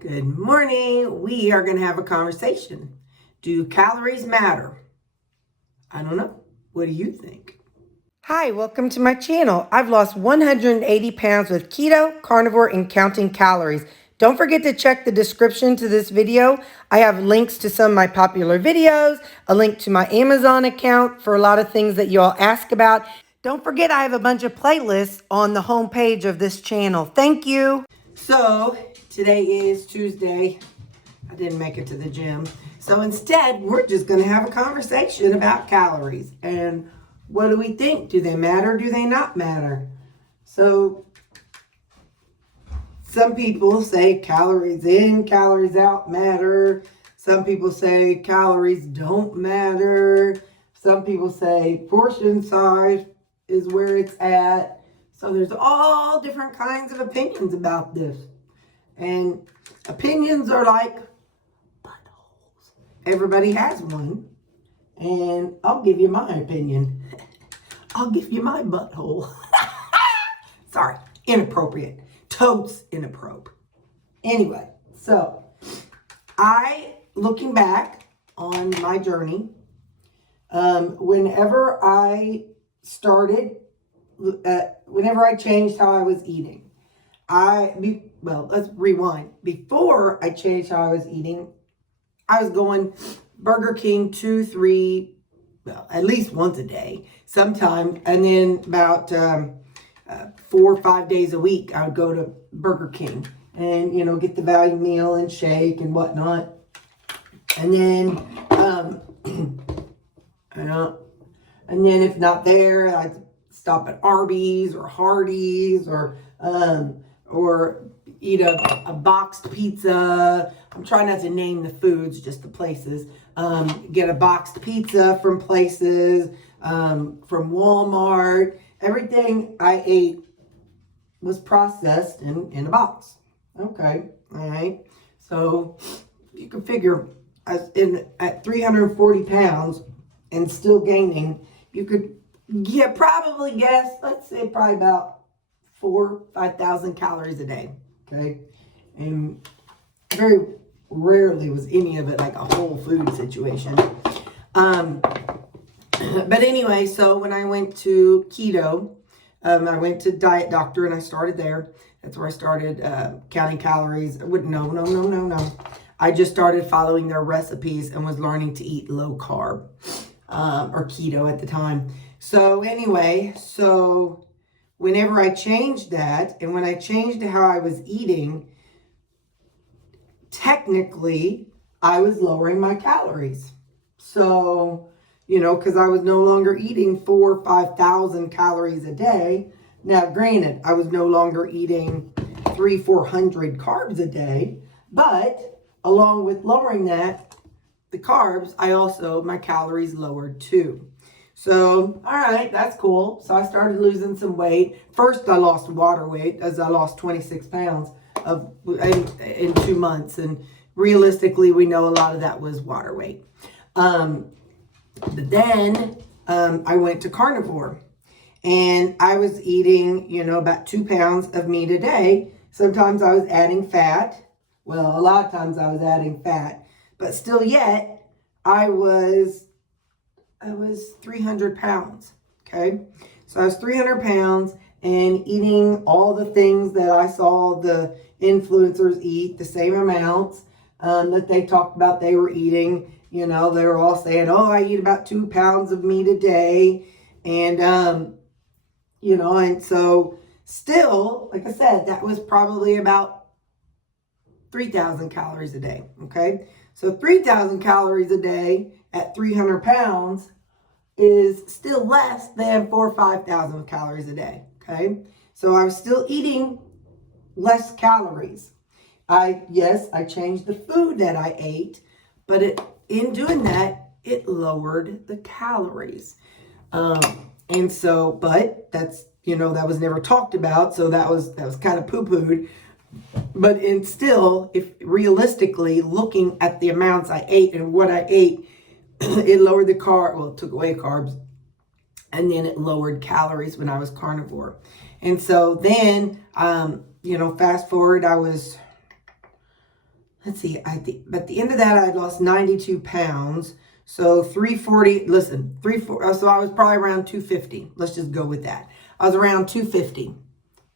Good morning. We are going to have a conversation. Do calories matter? I don't know. What do you think? Hi, welcome to my channel. I've lost 180 pounds with keto, carnivore, and counting calories. Don't forget to check the description to this video. I have links to some of my popular videos, a link to my Amazon account for a lot of things that you all ask about. Don't forget I have a bunch of playlists on the homepage of this channel. Thank you. So today is Tuesday. I didn't make it to the gym. So instead, we're just going to have a conversation about calories. And what do we think? Do they matter? Do they not matter? So some people say calories in, calories out matter. Some people say calories don't matter. Some people say portion size is where it's at. So there's all different kinds of opinions about this. And opinions are like buttholes. Everybody has one. And I'll give you my opinion. I'll give you my butthole. Sorry, inappropriate. Totes inappropriate. Anyway, so looking back on my journey, whenever I changed how I was eating, let's rewind. Before I changed how I was eating, I was going Burger King 2, 3, at least once a day, sometimes, and then about 4 or 5 days a week, I would go to Burger King and, get the value meal and shake and whatnot. And then, and then if not there, I'd stop at Arby's or Hardee's or eat a boxed pizza. I'm trying not to name the foods, just the places. Get a boxed pizza from places, from Walmart. Everything I ate was processed in a box. Okay, all right. So you can figure at 340 pounds and still gaining, you could probably guess, let's say probably about 5,000 calories a day. Okay, and very rarely was any of it like a whole food situation. But anyway, so when I went to keto, I went to Diet Doctor and I started there. That's where I started counting calories. No. I just started following their recipes and was learning to eat low carb or keto at the time. So anyway, whenever I changed that and when I changed how I was eating, technically I was lowering my calories. So, because I was no longer eating 4,000 or 5,000 calories a day. Now, granted, I was no longer eating 300-400 carbs a day, but along with lowering the carbs, my calories lowered too. So, all right, that's cool. So I started losing some weight. First, I lost water weight as I lost 26 pounds in 2 months. And realistically, we know a lot of that was water weight. But then I went to Carnivore and I was eating, about 2 pounds of meat a day. Sometimes I was adding fat. Well, a lot of times I was adding fat, but still yet I was 300 pounds. Okay. So I was 300 pounds and eating all the things that I saw the influencers eat, the same amounts that they talked about they were eating. They were all saying, oh, I eat about 2 pounds of meat a day. And, and so still, like I said, that was probably about 3,000 calories a day. Okay. So 3,000 calories a day at 300 pounds is still less than 4,000 or 5,000 calories a day. Okay. So I was still eating less calories. I changed the food that I ate, but in doing that, it lowered the calories. And so, but that's, that was never talked about. So that was kind of poo-pooed. But if realistically looking at the amounts I ate and what I ate, it lowered it took away carbs, and then it lowered calories when I was carnivore. And so then, fast forward, I was let's see, at the end of that, I lost 92 pounds. So 340, listen, so I was probably around 250. Let's just go with that. I was around 250.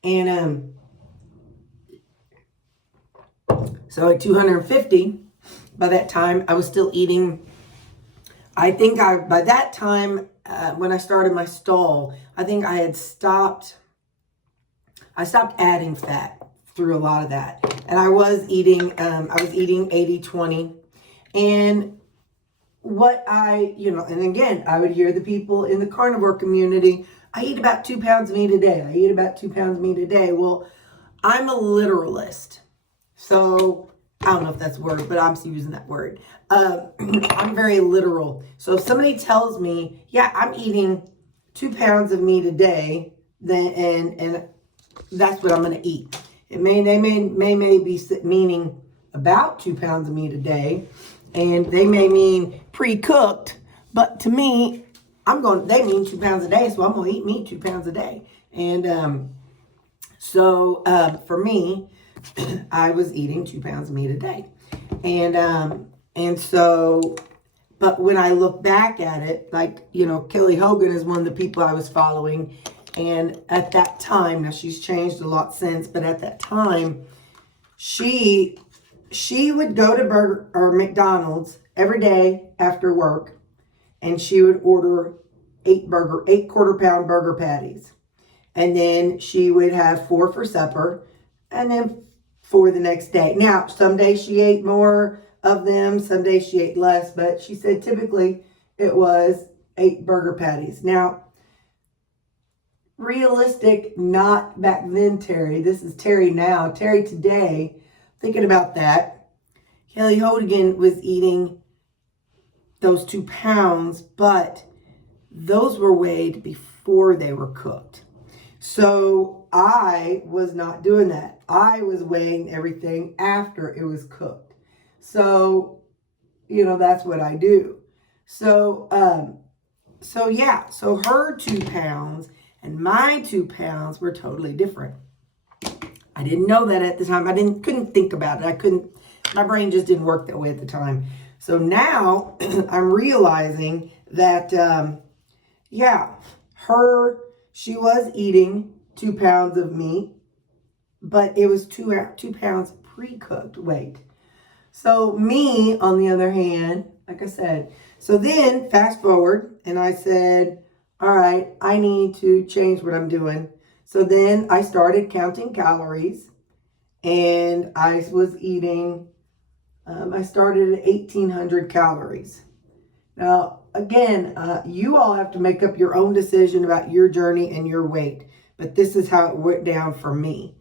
And so at 250, by that time, I was still eating. I think by that time, when I started my stall, I think I stopped adding fat through a lot of that. And I was eating 80-20. And and again, I would hear the people in the carnivore community, I eat about 2 pounds of meat a day. I eat about 2 pounds of meat a day. Well, I'm a literalist. So I don't know if that's a word, but I'm using that word. I'm very literal. So if somebody tells me, yeah, I'm eating 2 pounds of meat a day, then and that's what I'm going to eat. They may be meaning about 2 pounds of meat a day, and they may mean pre-cooked, but to me, they mean 2 pounds a day, so I'm going to eat meat 2 pounds a day. And for me, I was eating 2 pounds of meat a day. But when I look back at it, like, Kelly Hogan is one of the people I was following. And at that time, now she's changed a lot since, but at that time, she would go to McDonald's every day after work, and she would order 8 quarter-pound burger patties. And then she would have 4 for supper, and then 4 the next day. Now, some days she ate more of them, some days she ate less, but she said typically it was 8 burger patties. Now, realistic, not back then, Terry. This is Terry now. Terry today, thinking about that, Kelly Hogan was eating those 2 pounds, but those were weighed before they were cooked. So I was not doing that. I was weighing everything after it was cooked. So, that's what I do. So her 2 pounds and my 2 pounds were totally different. I didn't know that at the time. Couldn't think about it. My brain just didn't work that way at the time. So now I'm realizing that, she was eating 2 pounds of meat, but it was 2 pounds pre-cooked weight. So me, on the other hand, like I said, so then fast forward, and I said, all right, I need to change what I'm doing. So then I started counting calories, and I was eating, I started at 1,800 calories. Now, again, you all have to make up your own decision about your journey and your weight, but this is how it went down for me.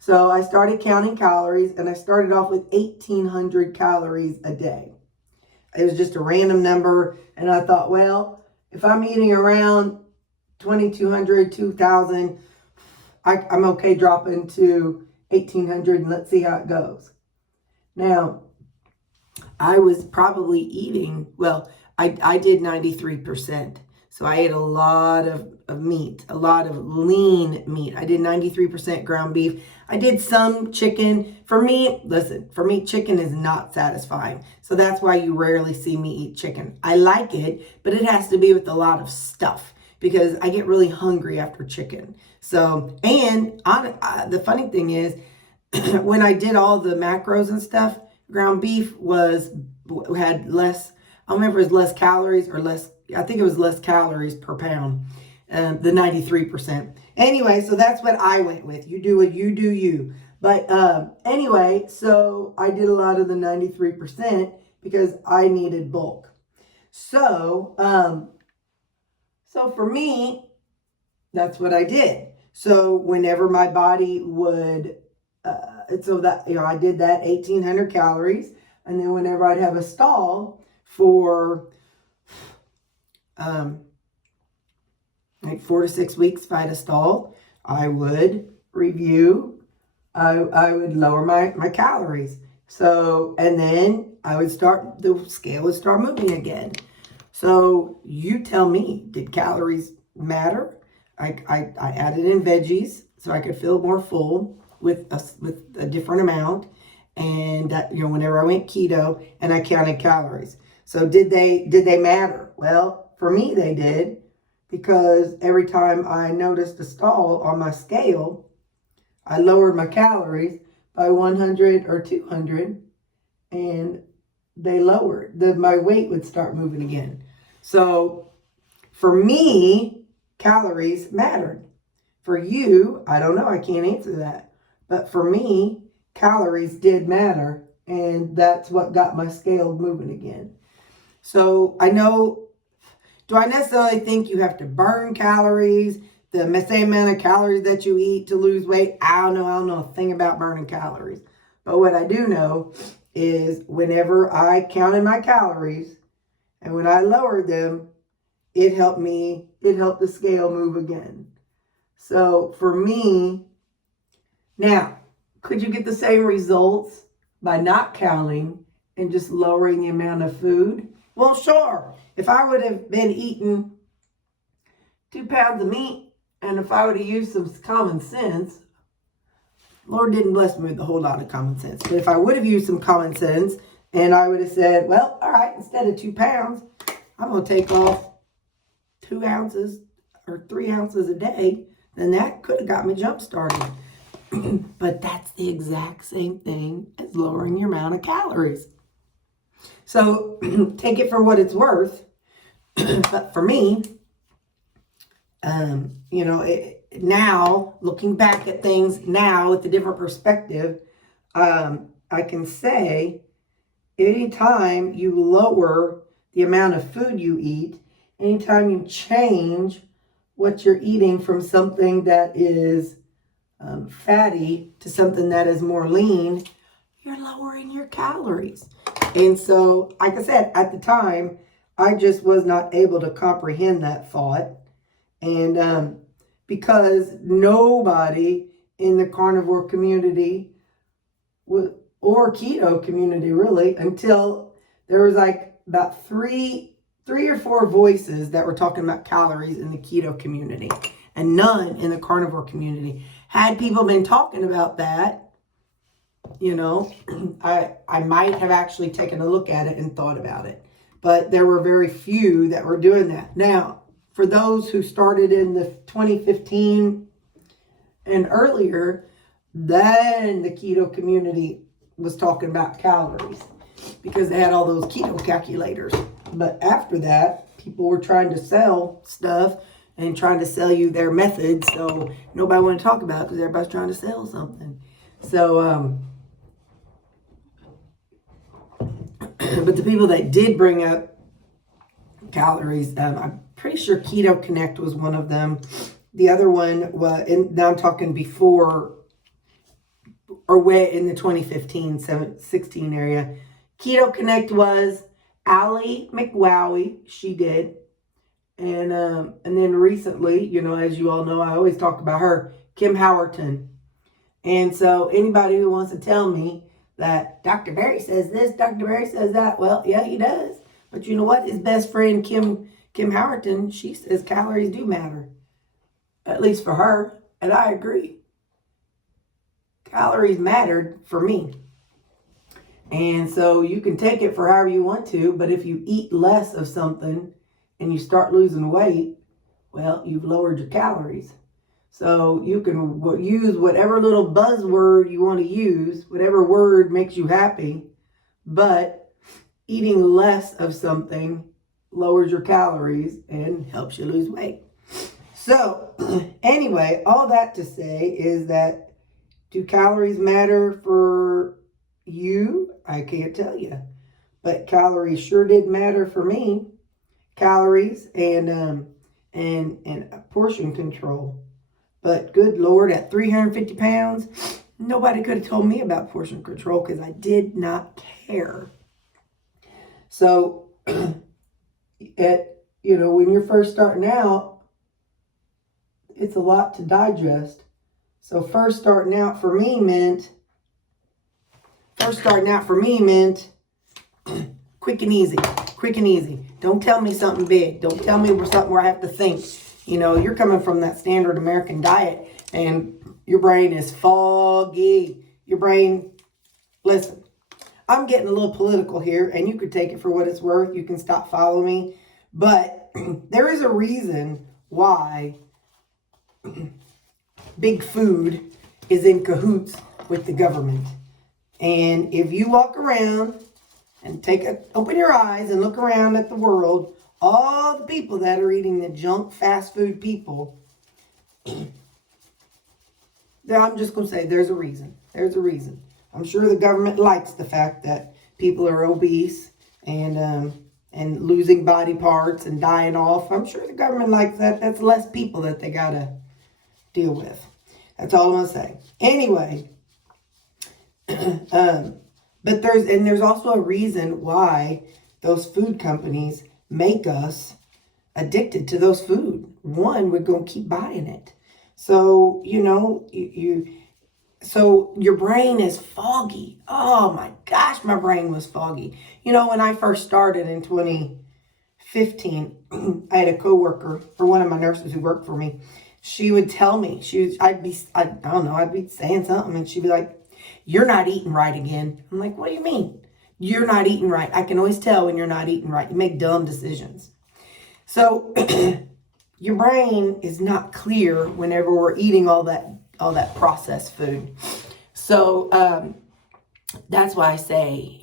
So I started counting calories, and I started off with 1,800 calories a day. It was just a random number, and I thought, well, if I'm eating around 2,200, 2,000, I'm okay dropping to 1,800, and let's see how it goes. Now, I was probably eating, I did 93%. So I ate a lot of meat, a lot of lean meat. I did 93% ground beef. I did some chicken. For me, chicken is not satisfying. So that's why you rarely see me eat chicken. I like it, but it has to be with a lot of stuff because I get really hungry after chicken. So, and the funny thing is, when I did all the macros and stuff, ground beef had less, I don't remember if it was less calories or less, I think it was less calories per pound, the 93%. Anyway, so that's what I went with. You do what you do you. But anyway, so I did a lot of the 93% because I needed bulk. So for me, that's what I did. So whenever my body would, I did that 1,800 calories. And then whenever I'd have a stall for like 4 to 6 weeks, if I had a stall, I would review, I would lower my calories. So, and then the scale would start moving again. So you tell me, did calories matter? I added in veggies so I could feel more full with a different amount. and whenever I went keto and I counted calories. So did they matter? Well, for me they did, because every time I noticed a stall on my scale, I lowered my calories by 100 or 200, and they lowered. My weight would start moving again. So for me, calories mattered. For you, I don't know, I can't answer that. But for me, calories did matter, and that's what got my scale moving again. So I know, do I necessarily think you have to burn calories, the same amount of calories that you eat to lose weight? I don't know a thing about burning calories. But what I do know is whenever I counted my calories and when I lowered them, it helped the scale move again. So for me, now, could you get the same results by not counting and just lowering the amount of food? Well, sure. If I would have been eating 2 pounds of meat, and if I would have used some common sense, Lord didn't bless me with a whole lot of common sense, but if I would have used some common sense and I would have said, well, all right, instead of 2 pounds, I'm going to take off 2 ounces or 3 ounces a day, then that could have got me jump started. But that's the exact same thing as lowering your amount of calories. So take it for what it's worth. But for me, now looking back at things now with a different perspective, I can say anytime you lower the amount of food you eat, anytime you change what you're eating from something that is fatty to something that is more lean, you're lowering your calories. And so, like I said, at the time, I just was not able to comprehend that thought. And because nobody in the carnivore community or keto community really, until there was like about three or four voices that were talking about calories in the keto community and none in the carnivore community. Had people been talking about that, I might have actually taken a look at it and thought about it. But there were very few that were doing that. Now, for those who started in the 2015 and earlier, then the keto community was talking about calories because they had all those keto calculators. But after that, people were trying to sell stuff and trying to sell you their methods, so nobody wanted to talk about it because everybody's trying to sell something. So, but the people that did bring up calories, I'm pretty sure Keto Connect was one of them. The other one was, and now I'm talking before or way in the 2015-16 area. Keto Connect was Allie McWowie. She did. And then recently, as you all know, I always talk about her, Kim Howerton. And so anybody who wants to tell me that Dr. Barry says this, Dr. Barry says that, well, yeah, he does. But you know what? His best friend, Kim Howerton, she says calories do matter. At least for her. And I agree. Calories mattered for me. And so you can take it for however you want to, but if you eat less of something and you start losing weight, well, you've lowered your calories. So you can use whatever little buzzword you want to use, whatever word makes you happy, but eating less of something lowers your calories and helps you lose weight. So anyway, all that to say is that, do calories matter for you? I can't tell you, but calories sure did matter for me. Calories and portion control. But good Lord, at 350 pounds, nobody could have told me about portion control because I did not care. So, when you're first starting out, it's a lot to digest. So first starting out for me meant quick and easy. Don't tell me something big. Don't tell me something where I have to think. You're coming from that standard American diet and your brain is foggy. Your brain listen, I'm getting a little political here, and you could take it for what it's worth. You can stop following me. But there is a reason why big food is in cahoots with the government. And if you walk around and open your eyes and look around at the world, all the people that are eating the junk fast food people, I'm just going to say there's a reason. There's a reason. I'm sure the government likes the fact that people are obese and losing body parts and dying off. I'm sure the government likes that. That's less people that they got to deal with. That's all I'm going to say. Anyway, but there's also a reason why those food companies make us addicted to those food. One, we're going to keep buying it. So, so your brain is foggy. Oh my gosh, my brain was foggy. When I first started in 2015, I had a coworker, or one of my nurses who worked for me. She would tell me, I'd be saying something, and she'd be like, "You're not eating right again." I'm like, "What do you mean? You're not eating right?" I can always tell when you're not eating right. You make dumb decisions. So your brain is not clear whenever we're eating all that processed food. So that's why I say,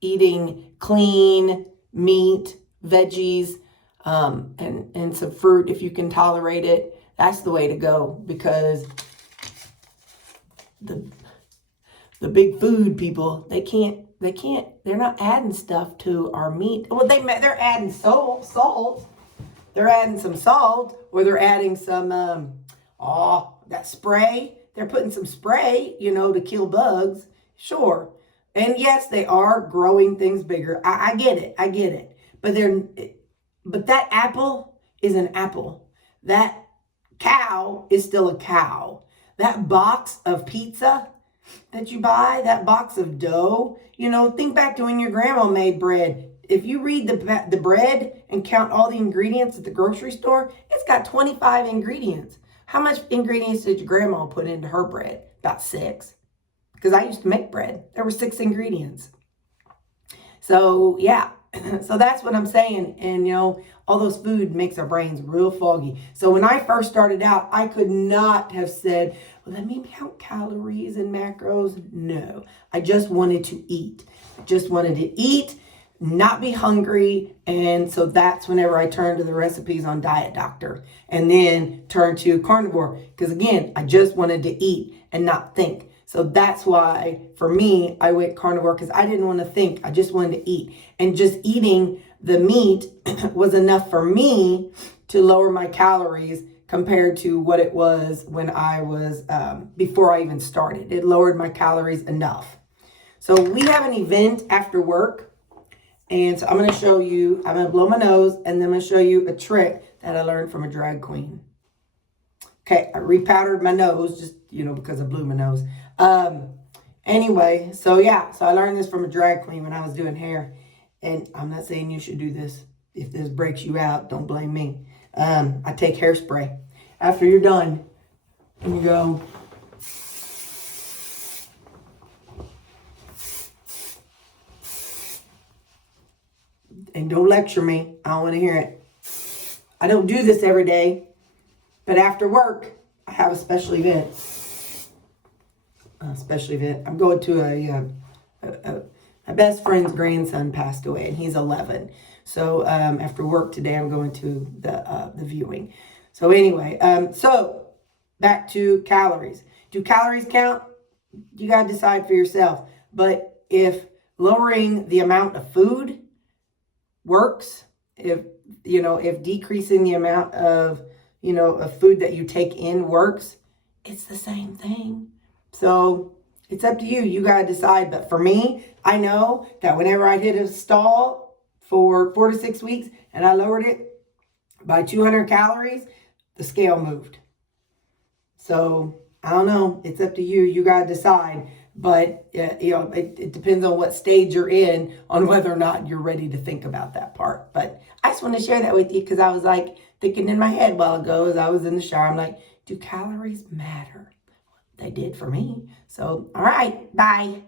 eating clean meat, veggies, and some fruit, if you can tolerate it, that's the way to go, because the big food people, they're not adding stuff to our meat. Well, they're adding salt. They're adding some salt, or they're adding some, that spray. They're putting some spray, to kill bugs. Sure. And yes, they are growing things bigger. I get it. But that apple is an apple. That cow is still a cow. That box of pizza that you buy, that box of dough, think back to when your grandma made bread. If you read the bread and count all the ingredients at the grocery store, it's got 25 ingredients. How much ingredients did your grandma put into her bread? About 6. Because I used to make bread. There were 6 ingredients. So, yeah. So that's what I'm saying. And, all those food makes our brains real foggy. So when I first started out, I could not have said, well, let me count calories and macros. No. I just wanted to eat. Not be hungry. And so that's whenever I turned to the recipes on Diet Doctor, and then turned to Carnivore, because again, I just wanted to eat and not think. So that's why for me, I went Carnivore, because I didn't want to think. I just wanted to eat, and just eating the meat was enough for me to lower my calories compared to what it was when I was, before I even started. It lowered my calories enough. So we have an event after work. And so I'm going to show you, I'm going to blow my nose, and then I'm going to show you a trick that I learned from a drag queen. Okay, I repowdered my nose just, because I blew my nose. Anyway, so I learned this from a drag queen when I was doing hair. And I'm not saying you should do this. If this breaks you out, don't blame me. I take hairspray. After you're done, and you go... And don't lecture me. I don't want to hear it. I don't do this every day. But after work, I have a special event. I'm going to my best friend's grandson passed away, and he's 11. So after work today, I'm going to the viewing. So anyway, so back to calories. Do calories count? You got to decide for yourself. But if lowering the amount of food works, if decreasing the amount of food that you take in works, it's the same thing. So it's up to you. You got to decide. But for me, I know that whenever I hit a stall for 4 to 6 weeks and I lowered it by 200 calories, the scale moved. So I don't know. It's up to you. You got to decide. But, it depends on what stage you're in on whether or not you're ready to think about that part. But I just want to share that with you, because I was thinking in my head a while ago as I was in the shower, I'm like, do calories matter? They did for me. So, all right, bye.